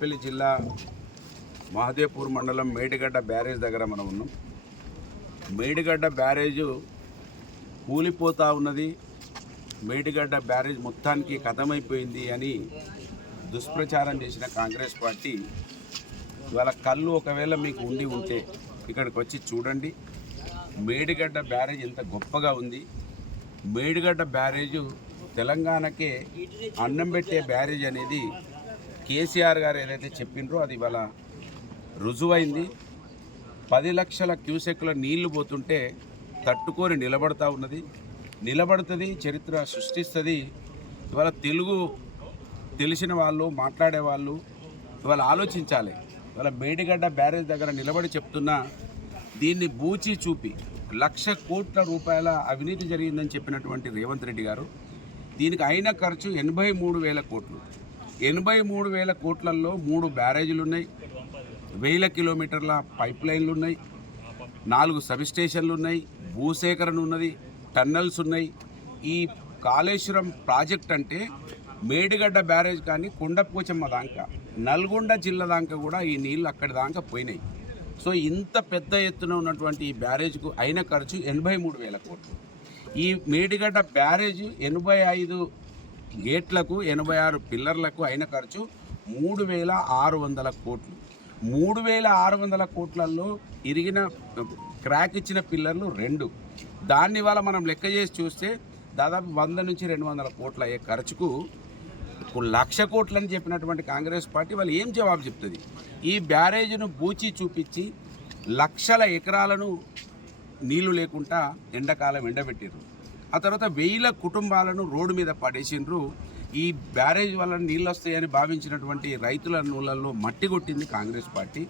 పెళ్ళి జిల్లా మహదేపూర్ మండలం మేడిగడ్డ బ్యారేజ్ దగ్గర మనం ఉన్నాం. మేడిగడ్డ బ్యారేజు కూలిపోతా ఉన్నది. మేడిగడ్డ బ్యారేజ్ మొత్తానికి కథమైపోయింది అని దుష్ప్రచారం చేసిన కాంగ్రెస్ పార్టీ ఇవాళ కళ్ళు ఒకవేళ మీకు ఉండి ఉంటే ఇక్కడికి వచ్చి చూడండి. మేడిగడ్డ బ్యారేజ్ ఎంత గొప్పగా ఉంది. మేడిగడ్డ బ్యారేజు తెలంగాణకే అన్నం పెట్టే బ్యారేజ్ అనేది కేసీఆర్ గారు ఏదైతే చెప్పిండ్రో అది ఇవాళ రుజువైంది. పది లక్షల క్యూసెక్ల నీళ్ళు పోతుంటే తట్టుకొని నిలబడతా ఉన్నది. నిలబడుతుంది చరిత్ర సృష్టిస్తుంది. ఇవాళ తెలుగు తెలిసిన వాళ్ళు మాట్లాడే వాళ్ళు ఇవాళ ఆలోచించాలి. ఇవాళ మేడిగడ్డ బ్యారేజ్ దగ్గర నిలబడి చెప్తున్నా దీన్ని బూచి చూపి లక్ష కోట్ల రూపాయల అవినీతి జరిగిందని చెప్పినటువంటి రేవంత్ రెడ్డి గారు దీనికి అయిన ఖర్చు ఎనభై మూడు వేల కోట్లు. ఎనభై మూడు వేల కోట్లలో మూడు బ్యారేజీలు ఉన్నాయి వేల కిలోమీటర్ల పైప్ లైన్లు ఉన్నాయి నాలుగు సబ్ స్టేషన్లు ఉన్నాయి భూసేకరణ ఉన్నది టన్నల్స్ ఉన్నాయి ఈ కాళేశ్వరం ప్రాజెక్ట్ అంటే మేడిగడ్డ బ్యారేజ్ కానీ కొండపోచమ్మ దాకా నల్గొండ జిల్లా దాకా కూడా ఈ నీళ్ళు అక్కడి దాకా పోయినాయి. సో ఇంత పెద్ద ఎత్తున ఉన్నటువంటి ఈ బ్యారేజ్కు అయిన ఖర్చు ఎనభై మూడు వేల కోట్లు. ఈ మేడిగడ్డ బ్యారేజ్ ఎనభై ఐదు గేట్లకు ఎనభై ఆరు పిల్లర్లకు అయిన ఖర్చు మూడు వేల ఆరు వందల కోట్లు. మూడు వేల ఆరు వందల కోట్లలో ఇరిగిన క్రాక్ ఇచ్చిన పిల్లర్లు రెండు. దాన్ని వల్ల మనం లెక్క చేసి చూస్తే దాదాపు వంద నుంచి రెండు వందల కోట్ల అయ్యే ఖర్చుకు లక్ష కోట్లని చెప్పినటువంటి కాంగ్రెస్ పార్టీ వాళ్ళు ఏం జవాబు చెప్తుంది? ఈ బ్యారేజ్ను బూచి చూపించి లక్షల ఎకరాలను నీళ్ళు లేకుండా ఎండాకాలం ఎండబెట్టిర్రు. ఆ తర్వాత వేల కుటుంబాలను రోడ్డు మీద పడేసిండ్రు. ఈ బ్యారేజ్ వల్ల నీళ్ళు వస్తాయని భావించినటువంటి రైతుల నూళ్ళల్లో మట్టి కొట్టింది కాంగ్రెస్ పార్టీ.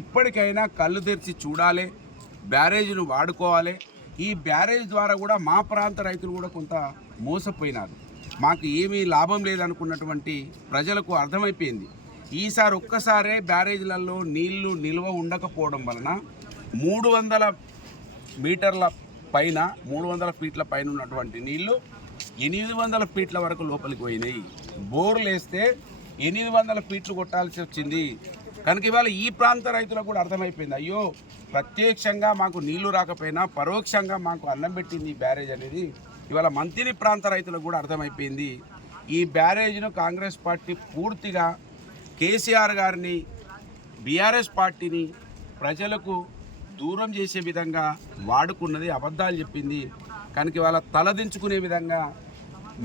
ఇప్పటికైనా కళ్ళు తెరిచి చూడాలి బ్యారేజ్ను వాడుకోవాలి. ఈ బ్యారేజ్ ద్వారా కూడా మా ప్రాంత రైతులు కూడా కొంత మోసపోయినారు. మాకు ఏమీ లాభం లేదనుకున్నటువంటి ప్రజలకు అర్థమైపోయింది. ఈసారి ఒక్కసారే బ్యారేజ్లలో నీళ్ళు నిల్వ ఉండకపోవడం వలన మూడు వందల మీటర్ల పైన మూడు వందల ఫీట్ల పైన ఉన్నటువంటి నీళ్ళు ఎనిమిది వందల ఫీట్ల వరకు లోపలికి పోయినాయి. బోర్లు వేస్తే ఎనిమిది వందల ఫీట్లు కొట్టాల్సి వచ్చింది. కనుక ఇవాళ ఈ ప్రాంత రైతులకు కూడా అర్థమైపోయింది. అయ్యో ప్రత్యక్షంగా మాకు నీళ్ళు రాకపోయినా పరోక్షంగా మాకు అన్నం పెట్టింది ఈ బ్యారేజ్ అనేది ఇవాళ మంతిని ప్రాంత రైతులకు కూడా అర్థమైపోయింది. ఈ బ్యారేజ్ను కాంగ్రెస్ పార్టీ పూర్తిగా కేసీఆర్ గారిని బీఆర్ఎస్ పార్టీని ప్రజలకు దూరం చేసే విధంగా వాడుకున్నది అబద్ధాలు చెప్పింది కనుక ఇవాళ తలదించుకునే విధంగా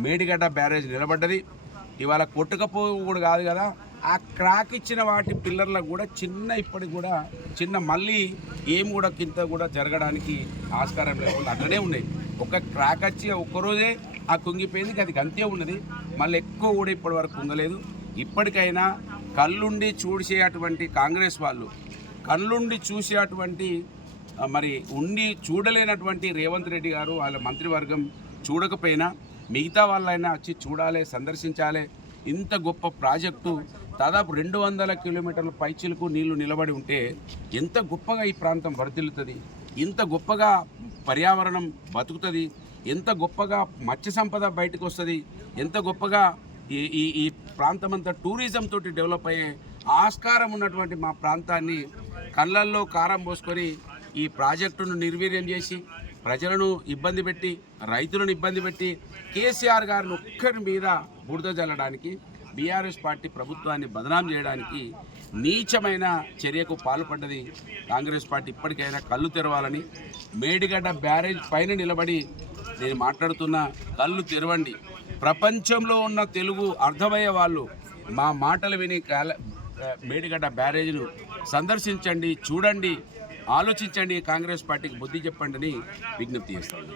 మేడిగడ్డ బ్యారేజ్ నిలబడ్డది. ఇవాళ కొట్టుకపో కూడా కాదు కదా ఆ క్రాక్ ఇచ్చిన వాటి పిల్లర్లకు కూడా చిన్న ఇప్పటికి కూడా చిన్న మళ్ళీ ఏం కూడా కింద కూడా జరగడానికి ఆస్కారం లేకుండా అట్లనే ఉన్నాయి. ఒక క్రాక్ వచ్చి ఒక్కరోజే ఆ కుంగిపోయింది అది అంతే ఉన్నది. మళ్ళీ ఎక్కువ కూడా ఇప్పటి వరకు కుంగలేదు. ఇప్పటికైనా కళ్ళుండి చూసేటువంటి కాంగ్రెస్ వాళ్ళు కళ్ళుండి చూసేటువంటి మరి ఉండి చూడలేనటువంటి రేవంత్ రెడ్డి గారు వాళ్ళ మంత్రివర్గం చూడకపోయినా మిగతా వాళ్ళైనా వచ్చి చూడాలి సందర్శించాలి. ఇంత గొప్ప ప్రాజెక్టు దాదాపు రెండు వందల కిలోమీటర్ల పైచిలకు నీళ్ళు నిలబడి ఉంటే ఎంత గొప్పగా ఈ ప్రాంతం వర్ధిల్లుతుంది? ఇంత గొప్పగా పర్యావరణం బతుకుతుంది? ఎంత గొప్పగా మత్స్య సంపద బయటకు వస్తుంది? ఎంత గొప్పగా ఈ ఈ ఈ ప్రాంతం అంతా టూరిజం తోటి డెవలప్ అయ్యే ఆస్కారం ఉన్నటువంటి మా ప్రాంతాన్ని కళ్ళల్లో కారం పోసుకొని ఈ ప్రాజెక్టును నిర్వీర్యం చేసి ప్రజలను ఇబ్బంది పెట్టి రైతులను ఇబ్బంది పెట్టి కేసీఆర్ గారిని ఒక్కరి మీద బురద జల్లడానికి బీఆర్ఎస్ పార్టీ ప్రభుత్వాన్ని బదనాం చేయడానికి నీచమైన చర్యకు పాల్పడ్డది కాంగ్రెస్ పార్టీ. ఇప్పటికైనా కళ్ళు తెరవాలని మేడిగడ్డ బ్యారేజ్ పైన నిలబడి నేను మాట్లాడుతున్న కళ్ళు తెరవండి. ప్రపంచంలో ఉన్న తెలుగు అర్థమయ్యే వాళ్ళు మా మాటలు విని కాల మేడిగడ్డ బ్యారేజ్ను సందర్శించండి చూడండి ఆలోచించండి కాంగ్రెస్ పార్టీకి బుద్ధి చెప్పండి అని విజ్ఞప్తి చేస్తాను.